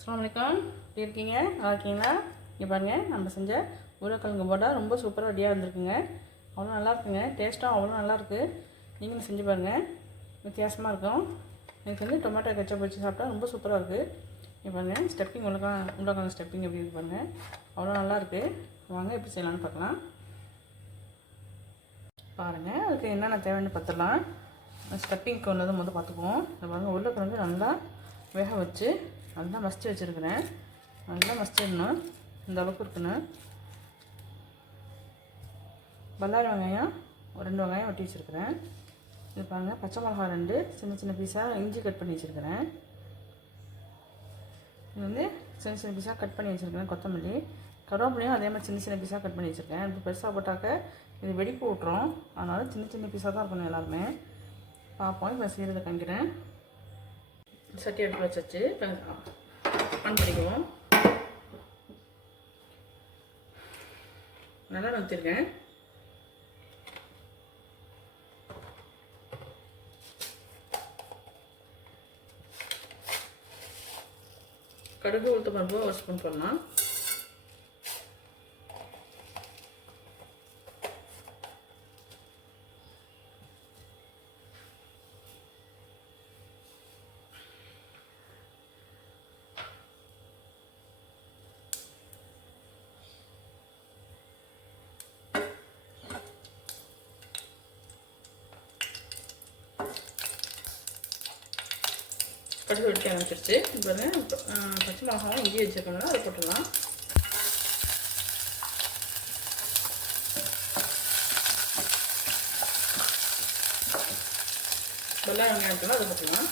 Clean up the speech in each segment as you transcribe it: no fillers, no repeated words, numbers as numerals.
அஸ்ஸலாமு அலைக்கும். எப்படி இருக்கீங்க? நல்லா இருக்கீங்களா? இங்கே பாருங்கள், நம்ம செஞ்ச உருளைக்கிழங்கு போட்டா ரொம்ப சூப்பராக ரெடியாக வந்திருக்குங்க. அவ்வளோ நல்லாயிருக்குங்க. டேஸ்ட்டாக அவ்வளோ நல்லாயிருக்கு. நீங்களும் செஞ்சு பாருங்கள், வித்தியாசமாக இருக்கும். எனக்கு வந்து டொமேட்டோ கெச்சப் வச்சு சாப்பிட்டா ரொம்ப சூப்பராக இருக்குது. இங்கே பாருங்கள், ஸ்டெப்பிங் உருளைக்கிழங்கு ஸ்டெப்பிங் எப்படி இருக்குது பாருங்கள். அவ்வளோ நல்லாயிருக்கு. வாங்க எப்படி செய்யலான்னு பார்க்கலாம். பாருங்கள், அதுக்கு என்னென்ன தேவைன்னு பார்த்துடலாம். ஸ்டெப்பிங்க்கு உள்ளது முதல்ல பார்த்துக்குவோம். இந்த பாருங்கள், உருளைக்கிழங்கு நல்லா வேக வச்சு நல்லா மசிச்சு வச்சுருக்கிறேன். நல்லா மசிச்சிடணும், இந்த அளவுக்கு இருக்கணும். பல்லாரி வெங்காயம் ஒரு 2 வெங்காயம் வெட்டி வச்சுருக்கிறேன். இது பாருங்கள், பச்சை மிளகா 2 சின்ன சின்ன பீஸாக இஞ்சி கட் பண்ணி வச்சுருக்கிறேன். இது வந்து சின்ன சின்ன பீஸாக கட் பண்ணி வச்சுருக்கிறேன். கொத்தமல்லி, கருவேப்பிலையும் அதே மாதிரி சின்ன சின்ன பீஸாக கட் பண்ணி வச்சுருக்கேன். இப்போ பெருசாக போட்டாக்க இது வெடிப்பு விட்ரும், அதனால் சின்ன சின்ன பீஸாக தான் இருக்கணும் எல்லாருமே. பார்ப்போம். இப்போ செய்கிறத காமிக்கிறேன். சட்டி எடுத்து வச்சாச்சு. ஆன் பண்ணிக்குவோம். நல்லா ஊற்றிருக்கேன். கடுகு உளுத்த பருப்பு 1 ஸ்பூன் போடலாம். கடுகு வெடிக்க ஆரம்பிச்சிருச்சு. இப்போ பச்சை மிளகாவும் இஞ்சி வச்சுருக்கோங்க, அதை போட்டுடலாம். பல்லாரி வெங்காயம் இருக்குல்ல, அதை போட்டுடலாம்.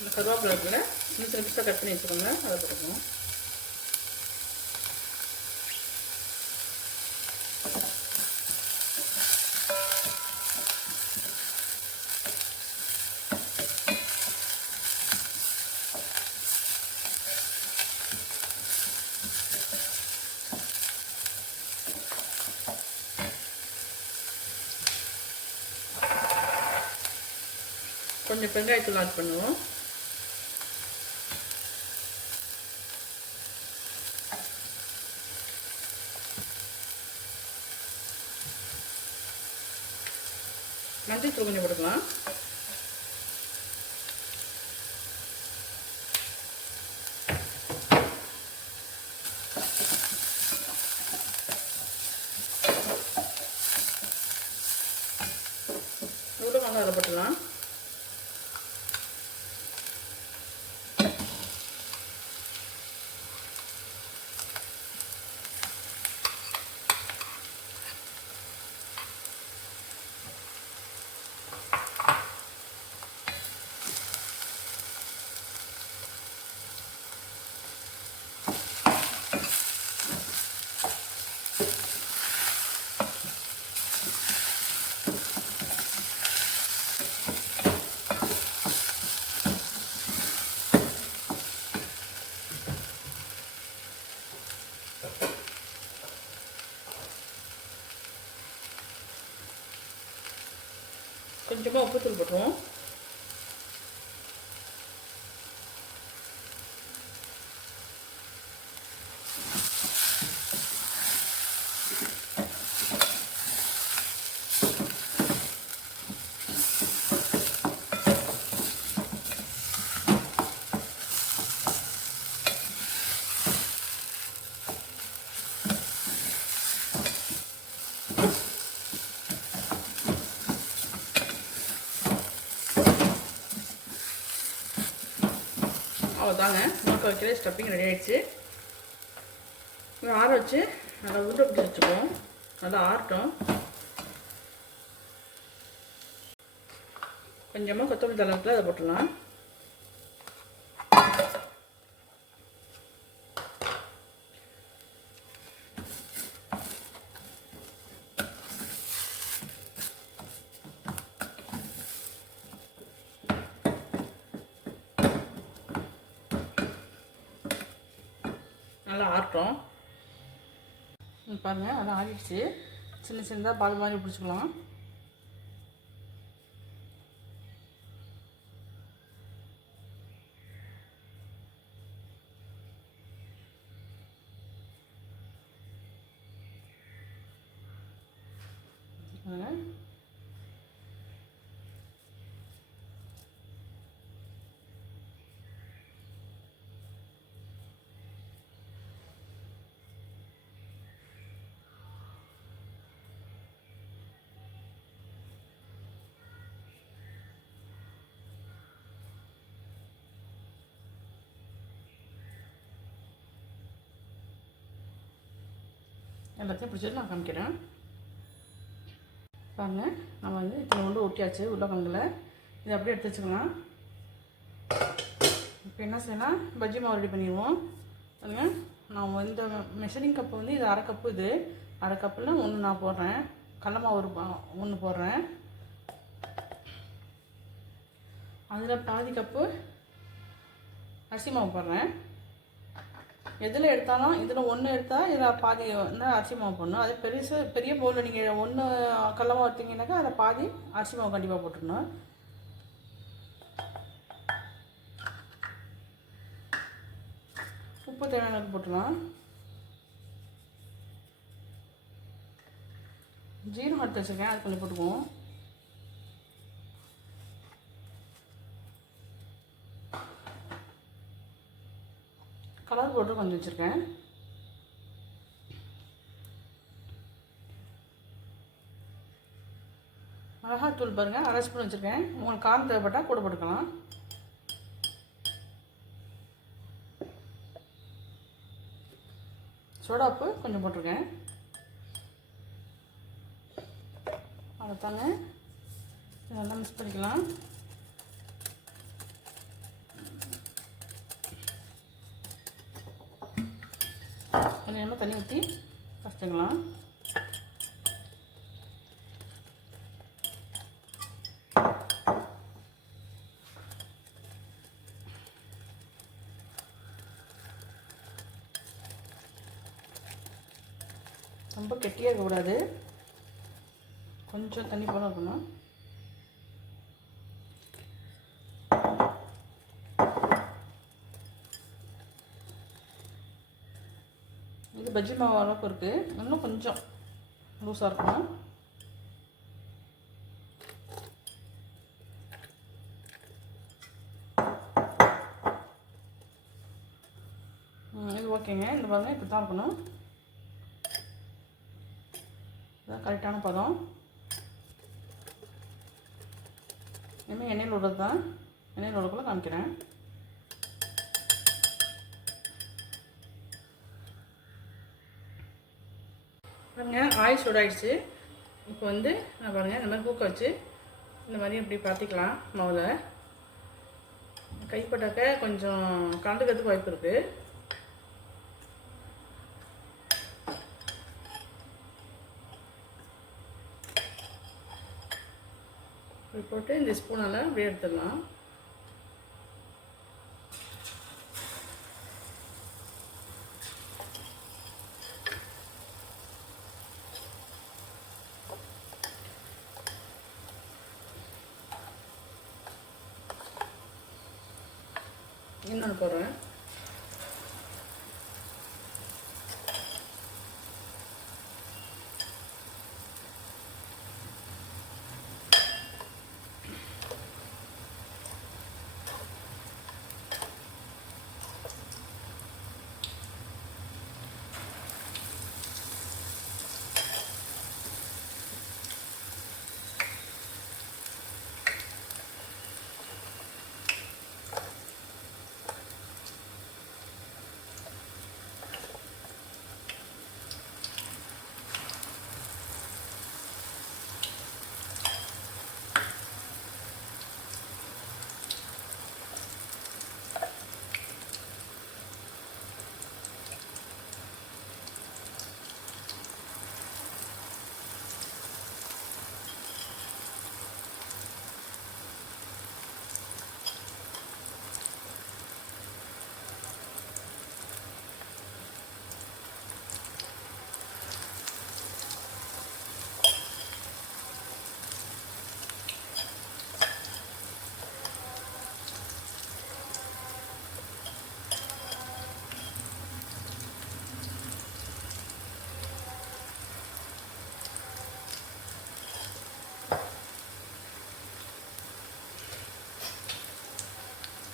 இந்த கருவேப்பிலை இருக்குல்ல, சின்ன சின்ன பீஸாக கட் பண்ணி வச்சுக்கோங்க, அதை போட்டுக்கணும். கொஞ்சம் வெங்காயத்தூள் ஆட் பண்ணுவோம். மஞ்சள் கொஞ்சம் போட்டுக்கலாம். உருளைக்கிழங்கு அதை போட்டுக்கலாம். கொஞ்சமாக உப்புத்தூள் போட்டுருவோம். அவ்வளோதாங்க, முறுக்க வைக்கிற ஸ்டப்பிங் ரெடி ஆகிடுச்சு. ஆற வச்சு நல்லா உருண்டை பிடிச்சி வச்சுக்குவோம். நல்லா ஆறட்டும். கொஞ்சமாக கொத்தமல்லி தளத்தில் அதை போட்டுடலாம். நல்லா ஆறட்டும். பாருங்கள் அதான் ஆறிடுச்சு. சின்ன சின்னதாக பால் மாதிரி பிடிச்சிக்கலாம். எல்லாத்தையும் பிடிச்சிட்டு நான் காமிக்கிறேன். பாருங்கள் நம்ம வந்து இத்தனை உண்டு ஒட்டியாச்சு உருளைக்கிழங்குல. இதை அப்படியே எடுத்து வச்சுக்கலாம். இப்போ என்ன செய்யலாம், பஜ்ஜி மாவு ரெடி பண்ணிடுவோம். பாருங்கள் நான் இந்த மெஷரிங் கப்பு வந்து இது அரை கப்பு. இது அரை கப்பில் ஒன்று நான் போடுறேன். கடல மாவு ஒன்று போடுறேன். அதில் பாதி கப்பு அரிசி மாவு போடுறேன். எதில் எடுத்தாலும் இதில் ஒன்று எடுத்தால் இதில் பாதி வந்து அரிசி மாவு போடணும். அது பெரிய பவுலில் நீங்கள் ஒன்று கடல மாவு எடுத்தீங்கன்னாக்கா அதில் பாதி அரிசி மாவு கண்டிப்பாக போட்டுடணும். உப்பு தேவையான அளவுக்கு போட்டுடலாம். ஜீரகம் எடுத்து வச்சுருக்கேன், அது கொஞ்சம் போட்டுக்குவோம். கலர் பவுடர் கொஞ்சம் வச்சுருக்கேன். மிளகாத்தூள் பாருங்கள் அரை ஸ்பூன் வச்சுருக்கேன். உங்களுக்கு காரம் தேவைப்பட்டால் கூட போட்டுக்கலாம். சோடாப்பு கொஞ்சம் போட்டிருக்கேன். அவ்வளோதாங்க. நல்லா மிக்ஸ் பண்ணிக்கலாம். கொஞ்சமாக தண்ணி ஊற்றி கஷ்டங்களாம். ரொம்ப கெட்டியாக இருக்கக்கூடாது, கொஞ்சம் தண்ணி போல இருக்கணும். இது பஜ்ஜி மாவு அளவுக்கு இருக்குது, இன்னும் கொஞ்சம் லூஸாக இருக்கணும். இது ஓகேங்க. இந்த பாருங்கள் இப்படி தான் இருக்கணும். இதுதான் கரெக்டான பதம். இனிமேல் எண்ணெயில் விடுறது தான். எண்ணெயில் விடக்குள்ள காமிக்கிறேன். பாருங்கள் ஆயில் சூடாயிடுச்சு. இப்போ வந்து நான் பாருங்கள் இந்த மாதிரி பூக்க வச்சு இந்த மாதிரி இப்படி பார்த்திக்கலாம். மாவில் கைப்பட்டாக்க கொஞ்சம் கலந்துக்கிறதுக்கு வாய்ப்பு இருக்குது. இப்படி போட்டு இந்த ஸ்பூனால் அப்படியே எடுத்துடலாம். இன்னொன்று போடுறேன்.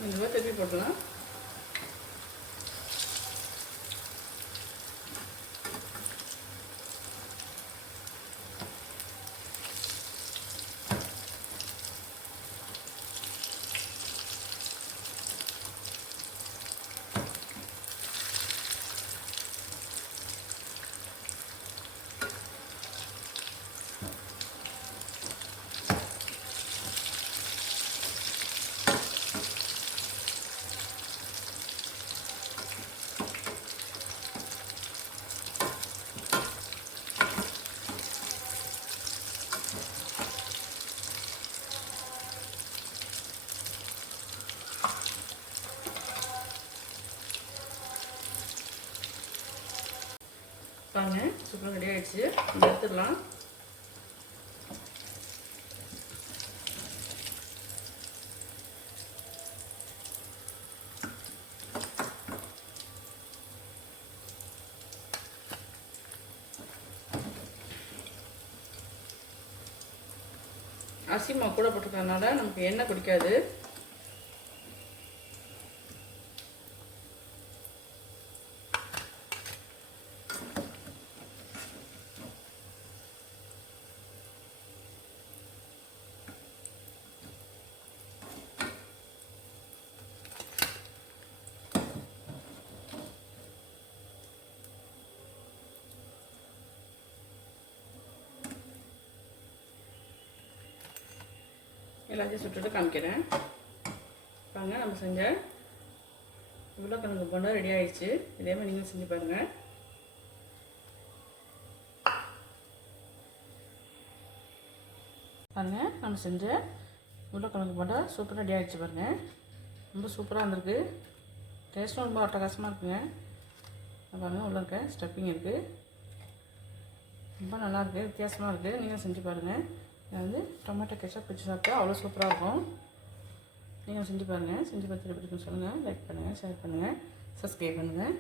மெதுவாக திருப்பி போட்டுக்கலாம். பாருங்க சூப்பராக ரெடி ஆகிடுச்சு. நம்ம எடுத்துடலாம். அரிசி மாவு கூட போட்டுக்கிறதுனால நமக்கு எண்ணெய் குடிக்காது. எல்லாத்தையும் சுட்டுட்டு காமிக்கிறேன். பாருங்க நம்ம செஞ்ச உருளைக்கிழங்கு போண்டா ரெடி ஆகிடுச்சு. இதே மாதிரி நீங்கள் செஞ்சு பாருங்கள். பாருங்கள் நம்ம செஞ்ச உருளைக்கிழங்கு போண்டா சூப்பராக ரெடி ஆகிடுச்சு. பாருங்கள் ரொம்ப சூப்பராக இருந்திருக்கு. டேஸ்ட்டும் ரொம்ப அட்டகாசமாக இருக்குங்க. பாருங்கள் உள்ள இருக்க ஸ்டஃப்பிங் இருக்குது. ரொம்ப நல்லாயிருக்கு, வித்தியாசமாக இருக்குது. நீங்கள் செஞ்சு பாருங்கள். இது வந்து டொமேட்டோ கெச்சப் வச்சு சாப்பிட்டா அவ்வளோ சூப்பராக இருக்கும். நீங்கள் செஞ்சு பாருங்கள். செஞ்சு பார்த்துட்டு எப்படி இருக்குன்னு சொல்லுங்கள். லைக் பண்ணுங்கள், ஷேர் பண்ணுங்கள், சப்ஸ்கிரைப் பண்ணுங்கள்.